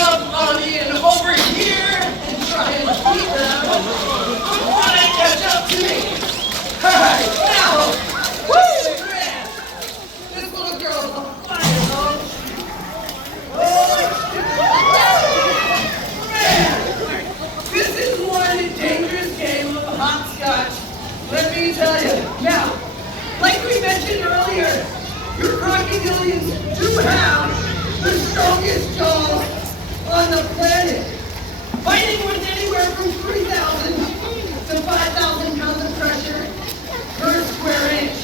jump on in over here and try and beat them before they catch up to me. Alright, now, woo, man, this little girl's on fire, though. Oh, man, this is one dangerous game of hopscotch, let me tell you. Now, like we mentioned earlier, your crocodilians do have the strongest jaws on the planet, fighting with anywhere from 3,000 to 5,000 pounds of pressure per square inch.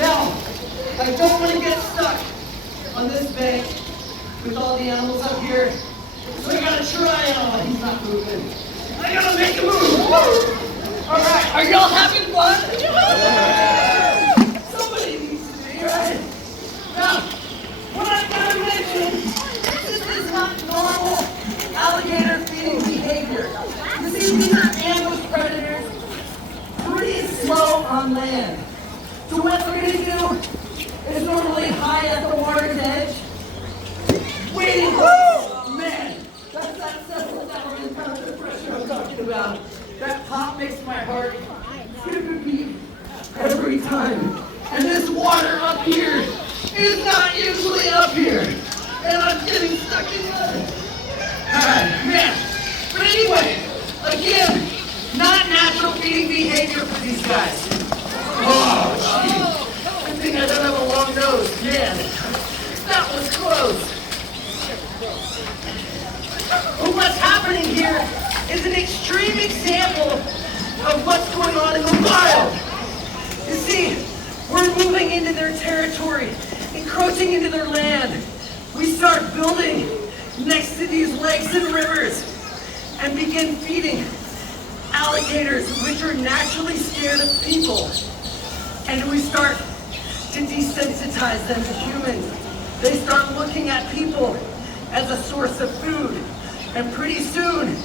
Now, I don't want to get stuck on this bank with all the animals up here, so I gotta try it on. He's not moving. I gotta make a move. Woo! All right, are y'all having fun? Somebody needs to be, right? Now, what I've got to mention, this is not normal alligator feeding behavior. You see, these are ambush predators, pretty slow on land. So what they're going to do is normally hide at the water's edge, waiting. Woo! Man, that's that several thousand pounds of pressure I'm talking about. That pop makes my heart skip a beat every time. And this water up here is not usually up here. And I'm getting stuck in mud. Man. But anyway, again, not natural feeding behavior for these guys. Oh, jeez. Good thing I don't have a long nose. Man, that was close. But what's happening here is an extreme example of what's going on in the wild. You see, we're moving into their territory, encroaching into their land. We start building next to these lakes and rivers and begin feeding alligators, which are naturally scared of people. And we start to desensitize them to humans. They start looking at people as a source of food. And pretty soon,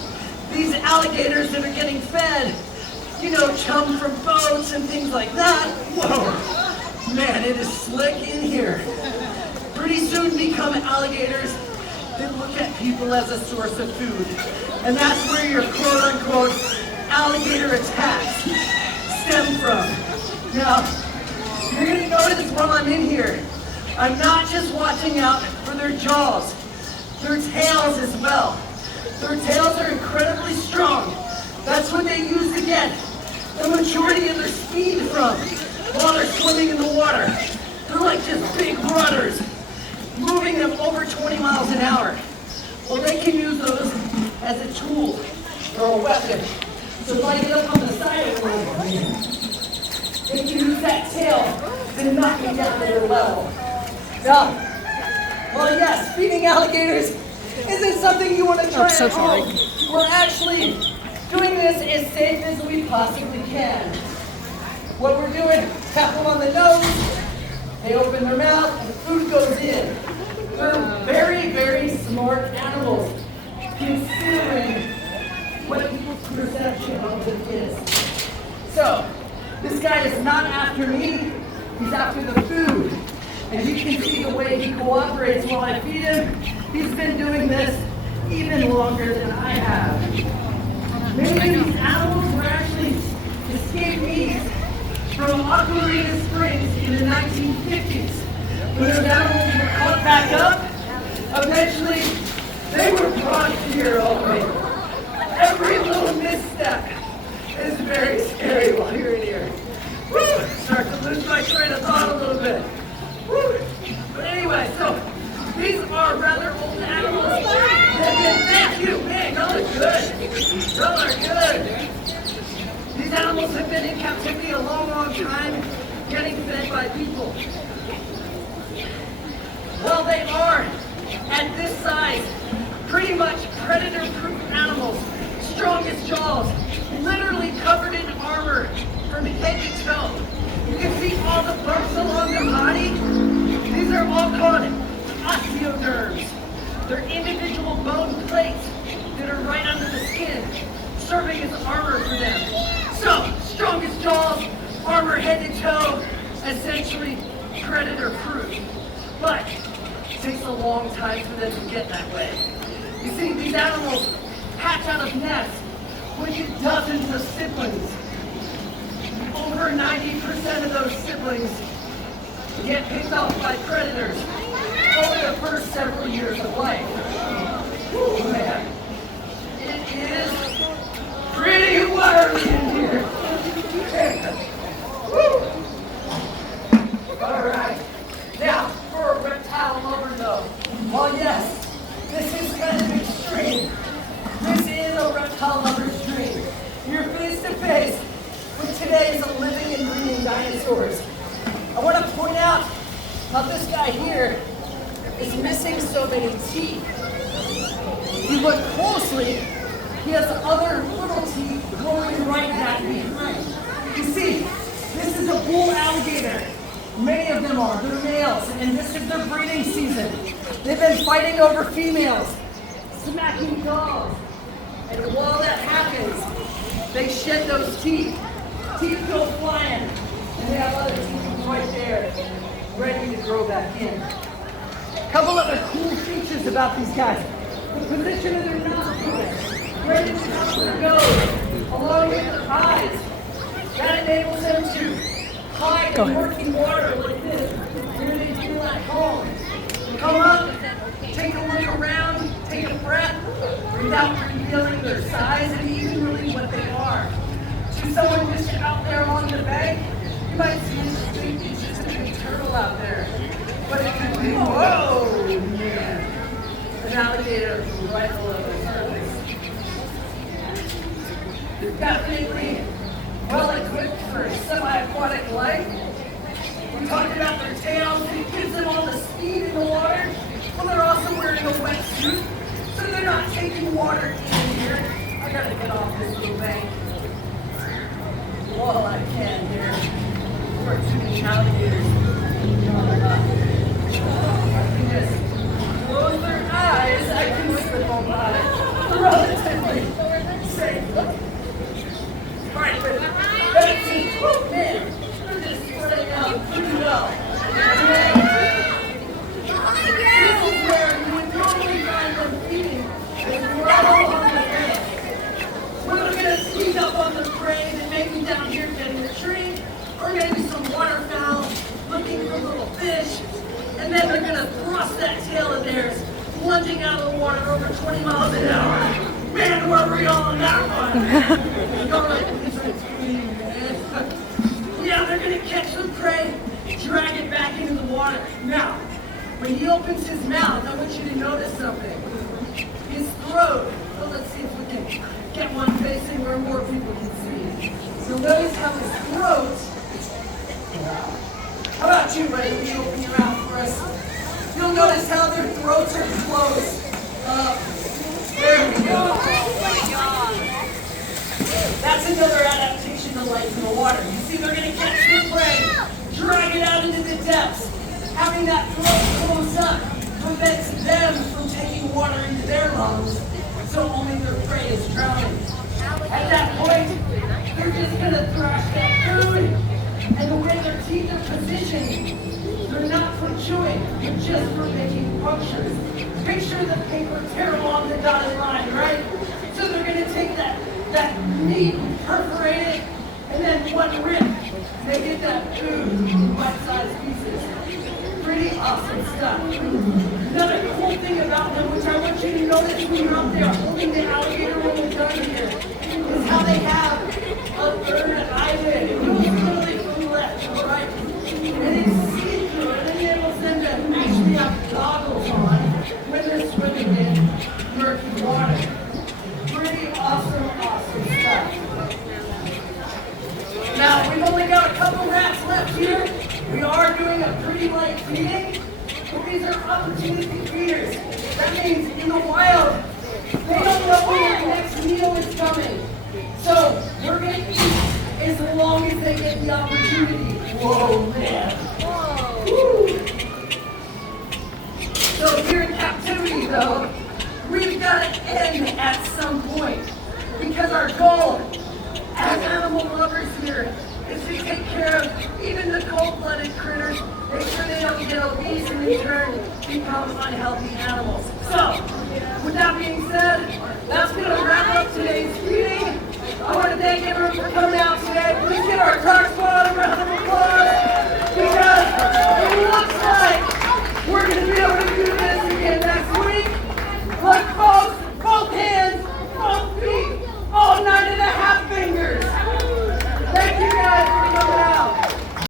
these alligators that are getting fed, you know, chum from boats and things like that. Whoa, man, it is slick in here. Pretty soon become alligators that look at people as a source of food. And that's where your quote-unquote alligator attacks stem from. Now, you're gonna notice while I'm in here, I'm not just watching out for their jaws, their tails as well. Their tails are incredibly strong. That's what they use to get the majority of their speed from while they're swimming in the water. They're like just big rudders, moving them over 20 miles an hour. Well, they can use those as a tool or a weapon. So if I get up on the side of them, they can use that tail to knock me down to their level. Now, well, yes, feeding alligators isn't something you want to try at home. We're actually doing this as safe as we possibly can. What we're doing, tap them on the nose, they open their mouth, and the food goes in. They're very, very smart animals, considering what people's perception of them is. So, this guy is not after me, he's after the food. And you can see the way he cooperates while I feed him. He's been doing this even longer than I have. Many of these animals were actually escapees from Aquarina Springs in the 1950s. When those animals were caught back up, eventually they were brought here already. Every little misstep is very scary while you're in here. Woo! Start to lose my train of thought a little bit. Woo! But anyway, so these are rather old animals. Thank you, man, y'all are good. Y'all are good. These animals have been in captivity a long, long time, getting fed by people. Well, they are, at this size, pretty much predator-proof animals. Strongest jaws, literally covered in armor from head to toe. You can see all the bumps along their body. These are all called osteoderms. They're individual bone plates that are right under the skin, serving as armor for them. So, strongest jaws, armor head to toe, essentially predator-proof. But it takes a long time for them to get that way. You see, these animals hatch out of nests with dozens of siblings. Over 90% of those siblings get picked off by predators over the first several years of life. Whew, man. It is pretty wiry in here. Woo. All right. Now, for a reptile lover though, well yes, this is kind of extreme. This is a reptile lover's dream. You're face to face with today's living and breathing dinosaurs. I want to point out how this guy here is missing so many teeth. If you look closely, he has other little teeth growing right back behind. You see, this is a bull alligator. Many of them are. They're males, and this is their breeding season. They've been fighting over females, smacking dogs. And while that happens, they shed those teeth. Teeth go flying, and they have other teeth right there, ready to grow back in. A couple other cool features about these guys. The position of their nostrils, ready to come their nose, along with their eyes. That enables them to hide in murky water like this, where they feel at home. Come up, take a look around, take a breath, without revealing their size and even really what they are. To someone just out there on the bank, you might see it's just a big turtle out there. But it could be, whoa, man, an alligator right below the surface. Definitely well equipped for semi-aquatic life. We talked about their tails, it gives them all the speed in the water. Well, they're also wearing a wetsuit, so they're not taking water in here. I gotta get off this little bank while I can here. There are too many alligators. I can just close their eyes, I can slip on by relatively safe. Alright, but that's it. Woo, man, they're just spreading out pretty well. This is where you would normally find them feeding, is right along the bank. We're going to sneak up on the prey that may be down here getting a treat, or maybe some waterfowl looking for little fish, and then they're going to thrust that tail of theirs, plunging out of the water over 20 miles an hour. Man, we're real on that one. You're like, yeah, they're going to catch the prey, drag it back into the water. Now, when he opens his mouth, I want you to notice something. His throat, well, let's see if we can get one facing where more people can see. So notice how his throat, how about you, buddy? Will you open your mouth for us? You'll notice how their throats are closed. There we go. Oh my God. That's another adaptation to life in the water. You see, they're going to catch the prey, drag it out into the depths. Having that throat close up prevents them from taking water into their lungs, so only their prey is drowning. At that point, they're just going to thrash that food, and the way their teeth are positioned, they're not for chewing, they're just for making punctures. Picture the paper tear along the dotted line, right? So they're going to take that meat, perforate it, and then one rip, they get that food in bite-sized pieces. Pretty awesome stuff. Another cool thing about them, which I want you to notice when you're out there holding the alligator when we're done here, is how they have a third eyelid. It goes literally from left to right. And it's see-through. It enables them to actually have goggles on when they're swimming in murky water. Pretty awesome stuff. Now, we've only got a couple rats left here. We are doing a pretty light feeding, but these are opportunity feeders. That means in the wild, they don't know when their next meal is coming. So we're going to eat as long as they get the opportunity. Whoa, man. Woo. So if you're in captivity, though, we've got to end at some point. Because our goal as animal lovers here is to take care of even the cold-blooded critters, make sure they don't get obese and in turn become unhealthy animals. So,